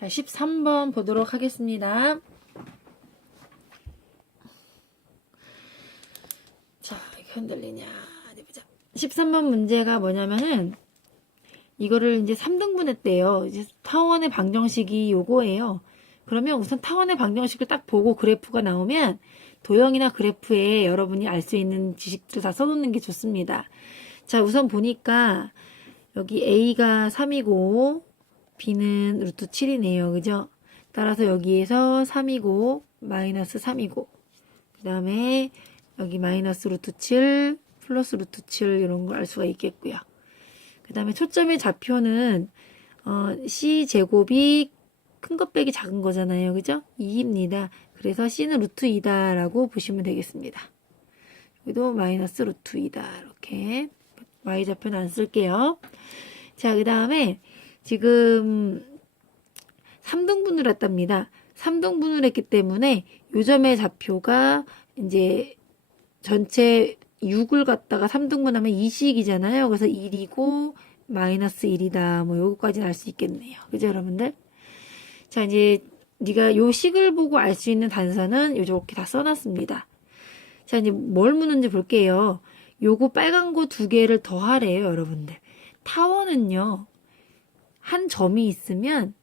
자, 13번 보도록 하겠습니다. 자, 이렇게 흔들리냐. 보자. 13번 문제가 뭐냐면은, 이거를 이제 3등분 했대요. 이제 타원의 방정식이 요거예요. 그러면 우선 타원의 방정식을 딱 보고 그래프가 나오면 도형이나 그래프에 여러분이 알 수 있는 지식들 다 써놓는 게 좋습니다. 자, 우선 보니까 여기 A가 3이고 B는 루트 7이네요. 그죠? 따라서 여기에서 3이고 마이너스 3이고 그 다음에 여기 마이너스 루트 7 플러스 루트 7 이런 걸 알 수가 있겠고요. 그 다음에 초점의 좌표는 어, C 제곱이 큰 것 빼기 작은 거잖아요. 그죠? 2입니다. 그래서 C는 루트 2다라고 보시면 되겠습니다. 여기도 마이너스 루트 2다. 이렇게 Y좌표는 안 쓸게요. 자, 그 다음에 지금 3등분을 했답니다. 3등분을 했기 때문에 요점의 좌표가 이제 전체 6을 갖다가 3등분하면 2식이잖아요. 그래서 1이고 마이너스 1이다. 뭐 요거까지는 알 수 있겠네요. 그죠 여러분들? 자 이제 네가 요 식을 보고 알 수 있는 단서는 요렇게 다 써놨습니다. 자 이제 뭘 묻는지 볼게요. 요거 빨간 거 두 개를 더하래요 여러분들. 타원은요. 한 점이 있으면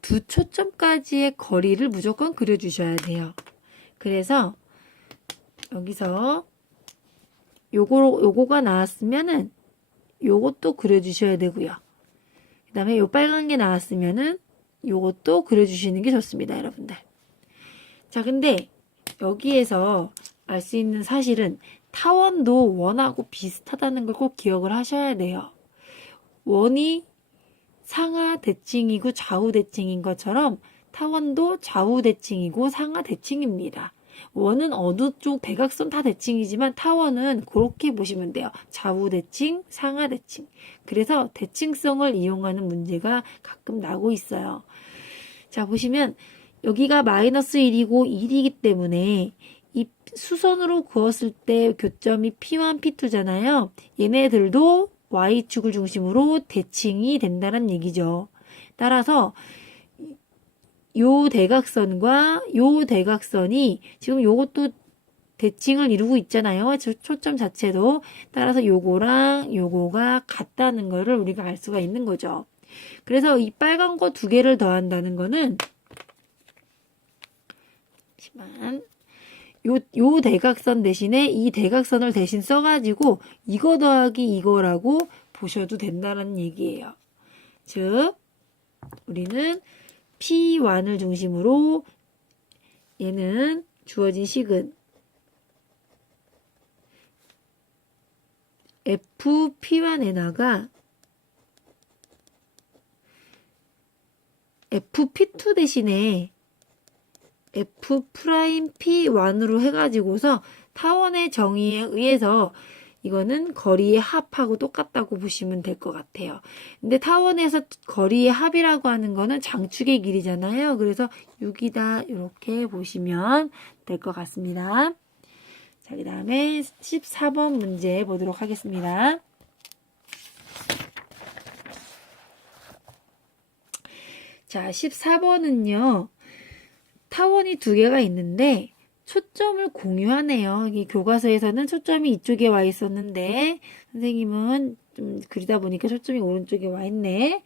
두 초점까지의 거리를 무조건 그려주셔야 돼요. 그래서 여기서 요거, 요거가 나왔으면은 요것도 그려주셔야 되고요. 그 다음에 요 빨간 게 나왔으면은 요것도 그려주시는 게 좋습니다, 여러분들. 자, 근데 여기에서 알 수 있는 사실은 타원도 원하고 비슷하다는 걸 꼭 기억을 하셔야 돼요. 원이 상하 대칭이고 좌우 대칭인 것처럼 타원도 좌우 대칭이고 상하 대칭입니다. 원은 어느 쪽 대각선 다 대칭이지만 타원은 그렇게 보시면 돼요. 좌우 대칭, 상하 대칭. 그래서 대칭성을 이용하는 문제가 가끔 나고 있어요. 자, 보시면 여기가 마이너스 1이고 1이기 때문에 이 수선으로 그었을 때 교점이 P1, P2잖아요. 얘네들도 Y축을 중심으로 대칭이 된다는 얘기죠. 따라서 요 대각선과 요 대각선이 지금 요것도 대칭을 이루고 있잖아요. 초- 초점 자체도. 따라서 요거랑 요거가 같다는 거를 우리가 알 수가 있는 거죠. 그래서 이 빨간 거 두 개를 더한다는 거는 잠시만 요, 요 대각선 대신에 이 대각선을 대신 써가지고 이거 더하기 이거라고 보셔도 된다는 얘기예요. 즉 우리는 P1을 중심으로 얘는 주어진 식은 FP1에다가 FP2 대신에 F 프라임 P1으로 해가지고서 타원의 정의에 의해서 이거는 거리의 합하고 똑같다고 보시면 될 것 같아요. 근데 타원에서 거리의 합이라고 하는 거는 장축의 길이잖아요. 그래서 6이다 이렇게 보시면 될 것 같습니다. 자, 그 다음에 14번 문제 보도록 하겠습니다. 자, 14번은요. 타원이 두 개가 있는데 초점을 공유하네요. 이 교과서에서는 초점이 이쪽에 와 있었는데 선생님은 좀 그리다 보니까 초점이 오른쪽에 와 있네.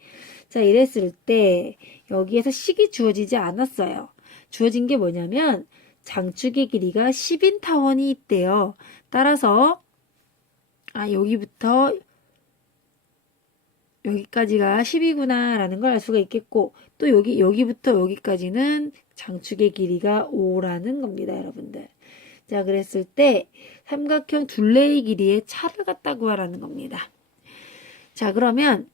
자, 이랬을 때 여기에서 식이 주어지지 않았어요. 주어진 게 뭐냐면 장축의 길이가 10인 타원이 있대요. 따라서 아, 여기부터 여기까지가 10이구나 라는 걸 알 수가 있겠고 또 여기 여기부터 여기까지는 장축의 길이가 5라는 겁니다, 여러분들. 자, 그랬을 때 삼각형 둘레의 길이의 차를 갖다고 하라는 겁니다. 자, 그러면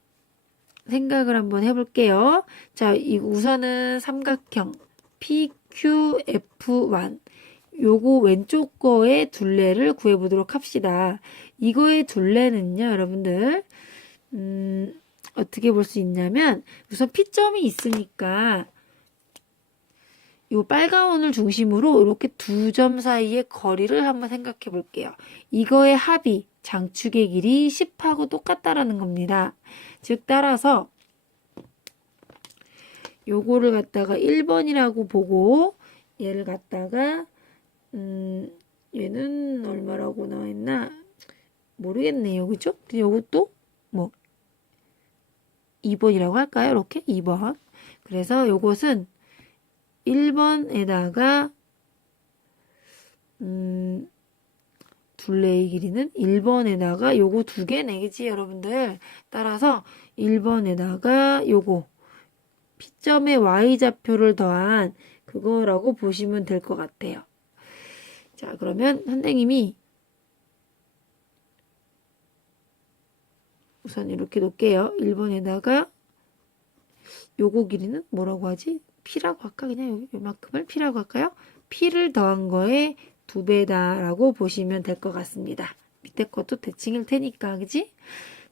생각을 한번 해볼게요. 자, 이 우선은 삼각형 PQF1 요거 왼쪽 거의 둘레를 구해보도록 합시다. 이거의 둘레는요, 여러분들 음, 어떻게 볼 수 있냐면 우선 P점이 있으니까 요 빨간 원을 중심으로 이렇게 두 점 사이의 거리를 한번 생각해 볼게요. 이거의 합이 장축의 길이 10하고 똑같다라는 겁니다. 즉 따라서 요거를 갖다가 1번이라고 보고 얘를 갖다가 음 얘는 얼마라고 나와 있나 모르겠네요. 그죠? 요것도 뭐 2번이라고 할까요? 이렇게 2번. 그래서 요것은 1번에다가 음 둘레의 길이는 1번에다가 요거 두 개네 그지 여러분들 따라서 1번에다가 요거 P점의 Y좌표를 더한 그거라고 보시면 될 것 같아요 자 그러면 선생님이 우선 이렇게 놓을게요 1번에다가 요거 길이는 뭐라고 하지? P라고 할까? 그냥 요만큼을 P라고 할까요? P를 더한 거에 두 배다라고 보시면 될 것 같습니다. 밑에 것도 대칭일 테니까, 그지?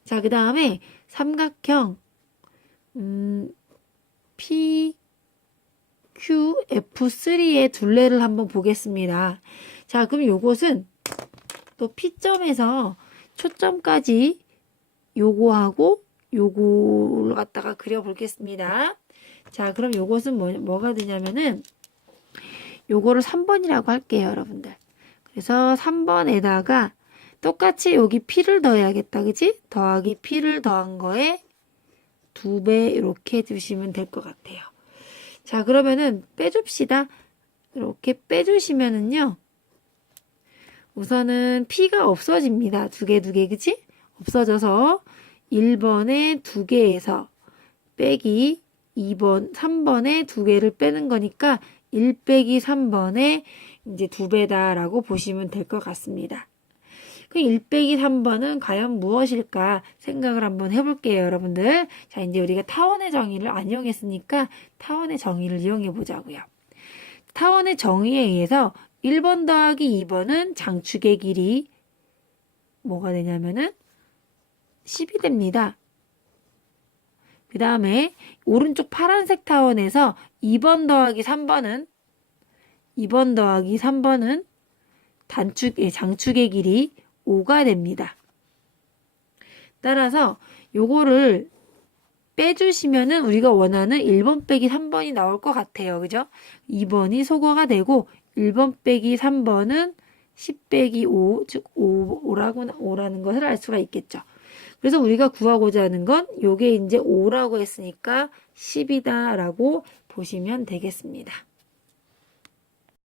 자, 그 다음에 삼각형, 음, P, Q, F3의 둘레를 한번 보겠습니다. 자, 그럼 요것은 또 P점에서 초점까지 요거하고 요거를 갖다가 그려보겠습니다. 자, 그럼 요것은 뭐, 뭐가 되냐면은 요거를 3번이라고 할게요, 여러분들. 그래서 3번에다가 똑같이 여기 P를 더해야겠다, 그지? 더하기 P를 더한 거에 두 배 이렇게 두시면 될 것 같아요. 자, 그러면은 빼줍시다. 이렇게 빼주시면은요. 우선은 P가 없어집니다. 두 개, 두 개, 그지? 없어져서 1번에 두 개에서 빼기 2번, 3번에 두 개를 빼는 거니까 1 빼기 3번에 이제 두 배다라고 보시면 될 것 같습니다. 그1 빼기 3번은 과연 무엇일까 생각을 한번 해볼게요, 여러분들. 자, 이제 우리가 타원의 정의를 안 이용했으니까 타원의 정의를 이용해 보자고요. 타원의 정의에 의해서 1번 더하기 2번은 장축의 길이 뭐가 되냐면은 10이 됩니다. 그 다음에 오른쪽 파란색 타원에서 2번 더하기 3번은 2번 더하기 3번은 단축, 예, 장축의 길이 5가 됩니다. 따라서 요거를 빼주시면은 우리가 원하는 1번 빼기 3번이 나올 것 같아요. 그죠? 2번이 소거가 되고 1번 빼기 3번은 10 빼기 5, 즉 5, 5라고, 5라는 것을 알 수가 있겠죠. 그래서 우리가 구하고자 하는 건 요게 이제 5라고 했으니까 10이다 라고 보시면 되겠습니다.